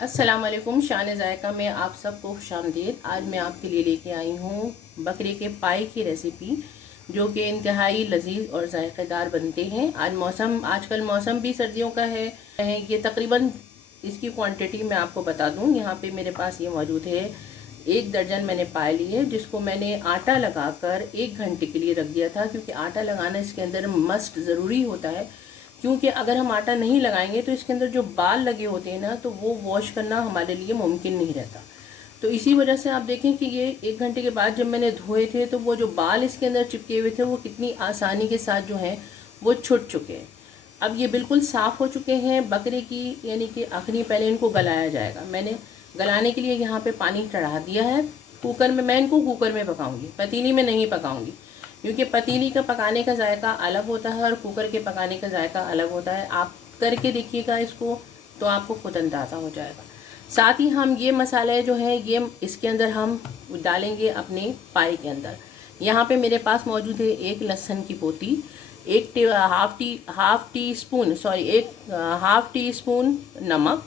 अस्सलाम वालेकुम। शान ज़ायक़ा में आप सबको खुशामदीद। आज मैं आपके लिए लेके आई हूँ बकरे के पाए की रेसिपी, जो कि इंतहाई लजीज और जायकेदार बनते हैं। आजकल मौसम भी सर्दियों का है। ये तकरीबन इसकी क्वांटिटी मैं आपको बता दूँ। यहाँ पे मेरे पास ये मौजूद है 1 दर्जन मैंने पाए लिए है, जिसको मैंने आटा लगाकर 1 घंटे के लिए रख दिया था, क्योंकि आटा लगाना इसके अंदर मस्ट ज़रूरी होता है। क्योंकि अगर हम आटा नहीं लगाएंगे तो इसके अंदर जो बाल लगे होते हैं ना, तो वो वॉश करना हमारे लिए मुमकिन नहीं रहता। तो इसी वजह से आप देखें कि ये 1 घंटे के बाद जब मैंने धोए थे, तो वो जो बाल इसके अंदर चिपके हुए थे वो कितनी आसानी के साथ जो हैं वो छुट चुके हैं। अब ये बिल्कुल साफ़ हो चुके हैं बकरे की, यानी कि आखिरी पहले इनको गलाया जाएगा। मैंने गलाने के लिए यहाँ पे पानी चढ़ा दिया है कुकर में। मैं इनको कुकर में पकाऊंगी, पतीली में नहीं पकाऊंगी, क्योंकि पतीली का पकाने का जायका अलग होता है और कुकर के पकाने का जायका अलग होता है। आप करके देखिएगा इसको, तो आपको खुद अंदाज़ा हो जाएगा। साथ ही हम ये मसाले जो हैं ये इसके अंदर हम डालेंगे अपने पाए के अंदर। यहाँ पे मेरे पास मौजूद है 1 लहसुन की पोती, हाफ टी स्पून नमक,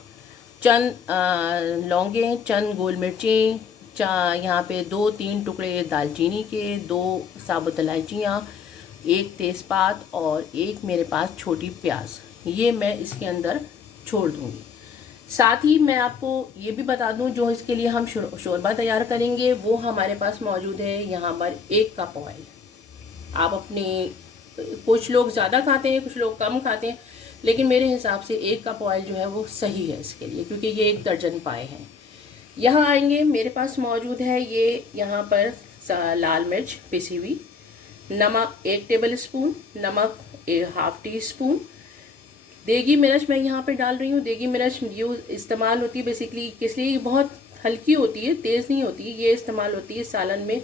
चंद लौंगे, चंद गोल मिर्चें, यहाँ पे 2-3 टुकड़े दालचीनी के, 2 साबुत इलायचियाँ, 1 तेज़पात और 1 मेरे पास छोटी प्याज। ये मैं इसके अंदर छोड़ दूँगी। साथ ही मैं आपको ये भी बता दूं, जो इसके लिए हम शोरबा तैयार करेंगे वो हमारे पास मौजूद है यहाँ पर 1 कप ऑयल। आप अपने, कुछ लोग ज़्यादा खाते हैं, कुछ लोग कम खाते हैं, लेकिन मेरे हिसाब से 1 कप ऑयल जो है वो सही है इसके लिए, क्योंकि ये 1 दर्जन पाए हैं। यहाँ आएंगे, मेरे पास मौजूद है ये यहाँ पर लाल मिर्च पिसी हुई, नमक 1 टेबल स्पून, नमक हाफ टी स्पून, देगी मिर्च मैं यहाँ पे डाल रही हूँ। देगी मिर्च यूज़ इस्तेमाल होती है बेसिकली, इसलिए बहुत हल्की होती है, तेज़ नहीं होती। ये इस्तेमाल होती है सालन में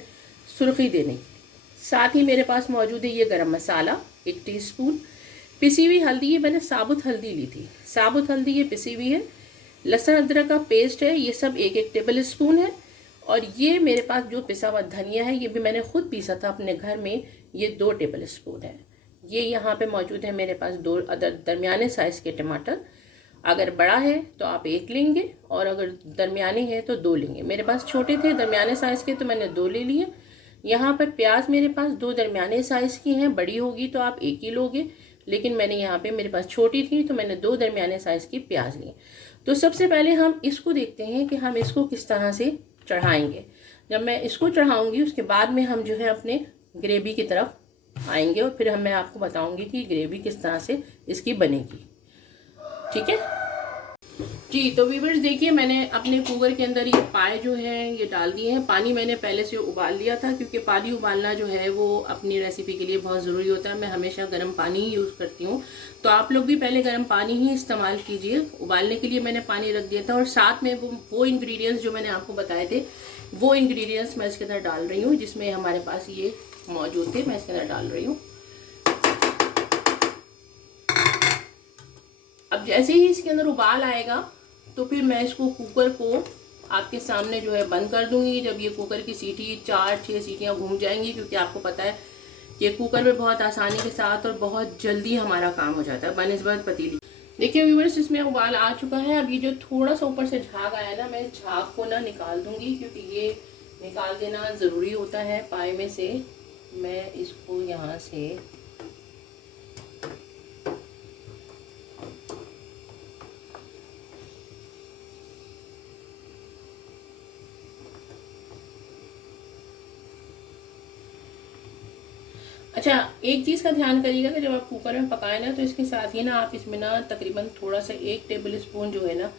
सुर्खी देने की। साथ ही मेरे पास मौजूद है ये गरम मसाला 1 टीस्पून, पिसी हुई हल्दी, ये मैंने साबुत हल्दी ली थी, साबुत हल्दी ये पिसी हुई है, लहसुन अदरक का पेस्ट है, ये सब 1-1 टेबल स्पून है। और ये मेरे पास जो पिसा हुआ धनिया है, ये भी मैंने खुद पीसा था अपने घर में, ये 2 टेबल स्पून है। ये यहाँ पे मौजूद है मेरे पास 2 दरमियाने साइज़ के टमाटर। अगर बड़ा है तो आप 1 लेंगे, और अगर दरमियाने हैं तो 2 लेंगे। मेरे पास छोटे थे दरमियाने साइज़ के, तो मैंने 2 ले लिए। यहाँ पर प्याज मेरे पास 2 दरमियाने साइज़ की हैं, बड़ी होगी तो आप 1 ही लोगे, लेकिन मैंने यहाँ पे मेरे पास छोटी थी तो मैंने 2 दरमियाने साइज़ की प्याज ली। तो सबसे पहले हम इसको देखते हैं कि हम इसको किस तरह से चढ़ाएंगे। जब मैं इसको चढ़ाऊँगी उसके बाद में हम जो है अपने ग्रेवी की तरफ आएंगे, और फिर मैं आपको बताऊंगी कि ग्रेवी किस तरह से इसकी बनेगी। ठीक है जी। तो व्यूअर्स देखिए, मैंने अपने कुकर के अंदर ये पाए जो है ये डाल दिए हैं। पानी मैंने पहले से उबाल लिया था, क्योंकि पानी उबालना जो है वो अपनी रेसिपी के लिए बहुत ज़रूरी होता है। मैं हमेशा गर्म पानी ही यूज़ करती हूँ, तो आप लोग भी पहले गर्म पानी ही इस्तेमाल कीजिए। उबालने के लिए मैंने पानी रख दिया था, और साथ में वो इंग्रेडिएंट्स जो मैंने आपको बताए थे, वो इंग्रेडिएंट्स मैं इसके अंदर डाल रही हूँ, जिसमें हमारे पास ये मौजूद थे, मैं इसके अंदर डाल रही हूँ। अब जैसे ही इसके अंदर उबाल आएगा, तो फिर मैं इसको कुकर को आपके सामने जो है बंद कर दूंगी। जब ये कुकर की सीटी 4-6 सीटियां घूम जाएंगी, क्योंकि आपको पता है कि कुकर में बहुत आसानी के साथ और बहुत जल्दी हमारा काम हो जाता है बनिस्बत पतीली। देखिए व्यूअर्स, इसमें उबाल आ चुका है। अब ये जो थोड़ा सा ऊपर से झाग आया ना, मैं झाग को ना निकाल दूंगी, क्योंकि ये निकाल देना ज़रूरी होता है पाए में से। मैं इसको यहाँ से अच्छा, एक चीज़ का ध्यान करिएगा कि जब आप कुकर में पकाएं ना, तो इसके साथ ही ना आप इसमें ना तकरीबन थोड़ा सा 1 टेबल स्पून जो है ना,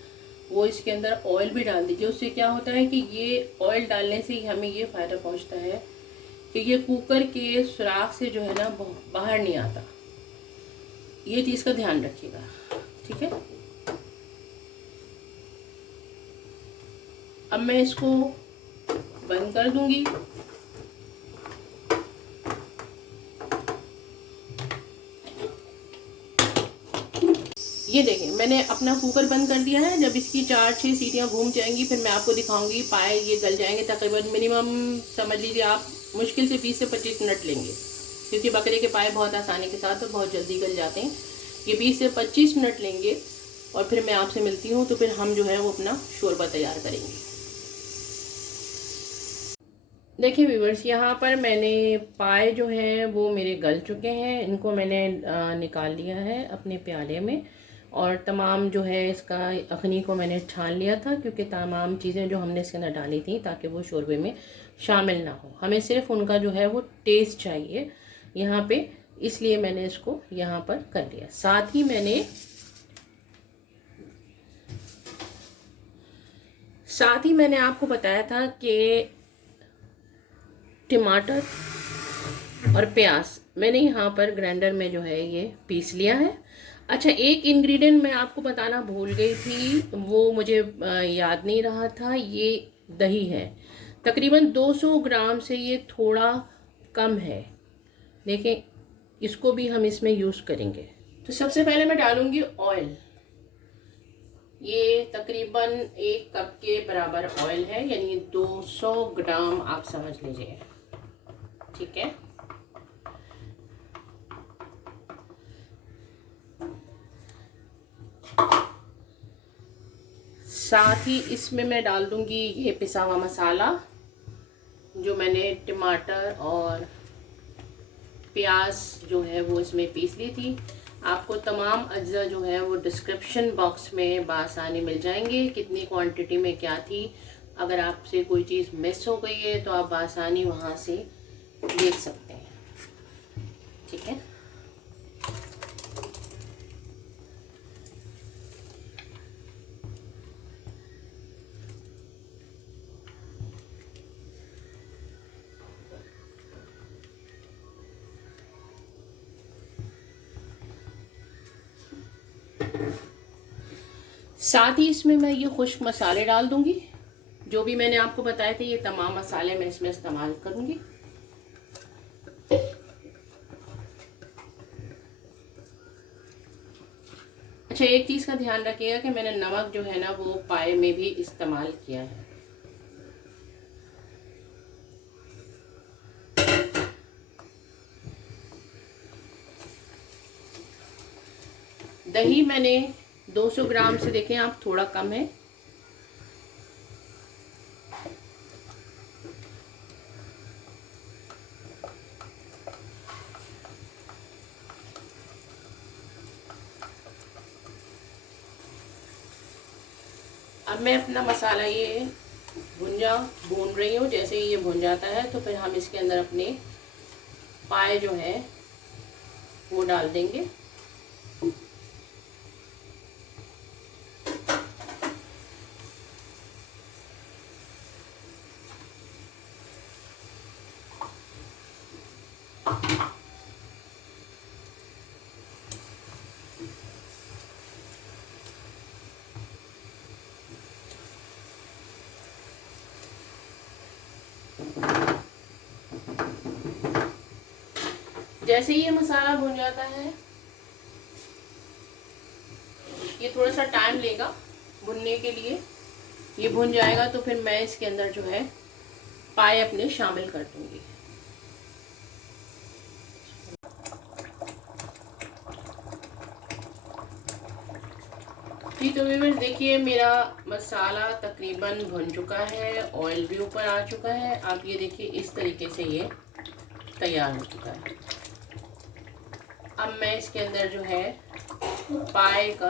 वो इसके अंदर ऑयल भी डाल दीजिए। उससे क्या होता है कि ये ऑयल डालने से हमें ये फ़ायदा पहुंचता है कि ये कुकर के सुराख से जो है ना बाहर नहीं आता। ये चीज़ का ध्यान रखिएगा, ठीक है। अब मैं इसको बंद कर दूंगी। ये देखें, मैंने अपना कुकर बंद कर दिया है। जब इसकी 4-6 सीटियां घूम जाएंगी, फिर मैं आपको दिखाऊंगी। पाए ये गल जाएंगे, तकरीबन मिनिमम समझ लीजिए आप मुश्किल से 20 से 25 मिनट लेंगे, क्योंकि बकरे के पाए बहुत आसानी के साथ और बहुत जल्दी गल जाते हैं। ये 20 से 25 मिनट लेंगे। और फिर मैं आपसे मिलती हूँ, तो फिर हम जो है वो अपना शोरबा तैयार करेंगे। देखिए व्यूवर्स, यहाँ पर मैंने पाए जो हैं वो मेरे गल चुके हैं। इनको मैंने निकाल लिया है अपने प्याले में, और तमाम जो है इसका अखनी को मैंने छान लिया था, क्योंकि तमाम चीज़ें जो हमने इसके अंदर डाली थी ताकि वो शोरबे में शामिल ना हो, हमें सिर्फ उनका जो है वो टेस्ट चाहिए यहाँ पे, इसलिए मैंने इसको यहाँ पर कर लिया। साथ ही मैंने आपको बताया था कि टमाटर और प्याज मैंने यहाँ पर ग्राइंडर में जो है ये पीस लिया है। अच्छा, एक इंग्रेडिएंट मैं आपको बताना भूल गई थी, वो मुझे याद नहीं रहा था, ये दही है। तकरीबन 200 ग्राम से ये थोड़ा कम है। देखें, इसको भी हम इसमें यूज़ करेंगे। तो सबसे पहले मैं डालूंगी ऑयल। ये तकरीबन 1 कप के बराबर ऑयल है, यानी 200 ग्राम आप समझ लीजिए, ठीक है। साथ ही इसमें मैं डाल दूंगी ये पिसा हुआ मसाला, जो मैंने टमाटर और प्याज जो है वो इसमें पीस ली थी। आपको तमाम अज्जा जो है वो डिस्क्रिप्शन बॉक्स में बासानी मिल जाएंगे, कितनी क्वांटिटी में क्या थी। अगर आपसे कोई चीज़ मिस हो गई है तो आप बासानी वहाँ से देख सकते हैं, ठीक है। साथ ही इसमें मैं ये खुश्क मसाले डाल दूंगी, जो भी मैंने आपको बताए थे, ये तमाम मसाले मैं इसमें इस्तेमाल करूंगी। अच्छा, एक चीज़ का ध्यान रखिएगा कि मैंने नमक जो है ना वो पाए में भी इस्तेमाल किया है। दही मैंने 200 ग्राम से, देखें आप, थोड़ा कम है। अब मैं अपना मसाला ये भून रही हूँ। जैसे ही ये भून जाता है तो फिर हम इसके अंदर अपने पाए जो है वो डाल देंगे। जैसे ही ये मसाला भुन जाता है, ये थोड़ा सा टाइम लेगा भुनने के लिए। ये भुन जाएगा तो फिर मैं इसके अंदर जो है पाए अपने शामिल कर दूंगी। जी तो व्यूअर्स, देखिए मेरा मसाला तकरीबन भुन चुका है, ऑयल भी ऊपर आ चुका है। आप ये देखिए, इस तरीके से ये तैयार हो चुका है। अब मैं इसके अंदर जो है पाए का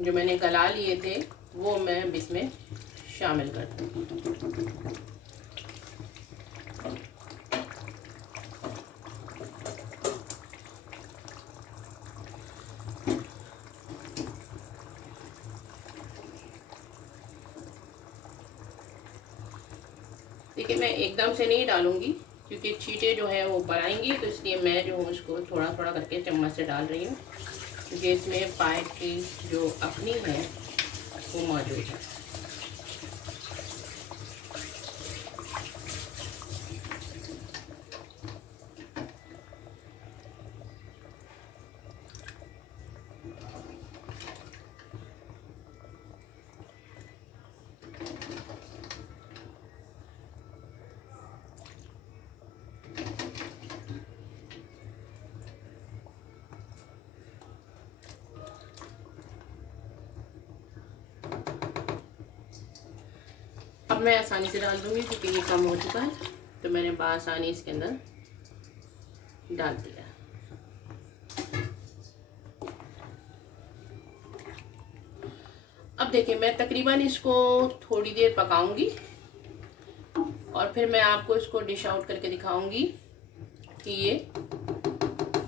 जो मैंने गला लिए थे वो मैं इसमें शामिल कर दूँगी। देखिए, मैं एकदम से नहीं डालूंगी क्योंकि छींटे जो है वो ऊपर आएंगी, तो इसलिए मैं जो हूँ उसको थोड़ा थोड़ा करके चम्मच से डाल रही हूँ, क्योंकि इसमें पाए की जो अखनी है वो मौजूद है। अब मैं आसानी से डाल दूँगी क्योंकि ये कम हो चुका है, तो मैंने बआसानी इसके अंदर डाल दिया। अब देखिए मैं तकरीबन इसको थोड़ी देर पकाऊंगी और फिर मैं आपको इसको डिश आउट करके दिखाऊंगी कि ये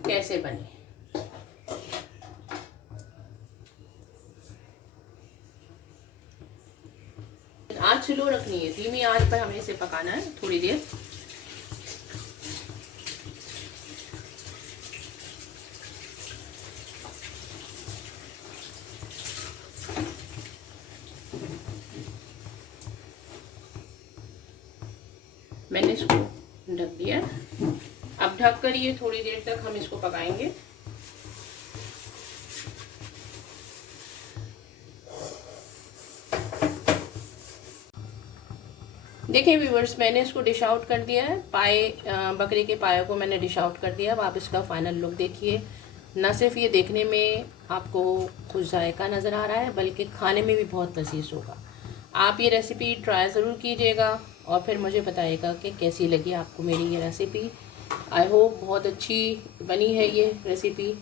कैसे बने। आँच स्लो रखनी है, धीमी आंच पर हमें इसे पकाना है थोड़ी देर। मैंने इसको ढक दिया। अब ढक कर ये थोड़ी देर तक हम इसको पकाएंगे। देखिए व्यूवर्स, मैंने इसको डिश आउट कर दिया है। बकरे के पायों को मैंने डिश आउट कर दिया। अब आप इसका फाइनल लुक देखिए। ना सिर्फ ये देखने में आपको कुछ जायका नज़र आ रहा है, बल्कि खाने में भी बहुत लजीज होगा। आप ये रेसिपी ट्राई ज़रूर कीजिएगा और फिर मुझे बताइएगा कि कैसी लगी आपको मेरी ये रेसिपी। आई होप बहुत अच्छी बनी है ये रेसिपी,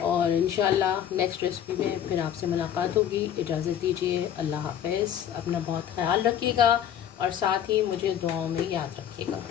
और इंशाल्लाह नेक्स्ट रेसिपी में फिर आपसे मुलाकात होगी। इजाज़त दीजिए, अल्लाह हाफ़िज़। अपना बहुत ख्याल रखिएगा और साथ ही मुझे दुआओं में याद रखिएगा।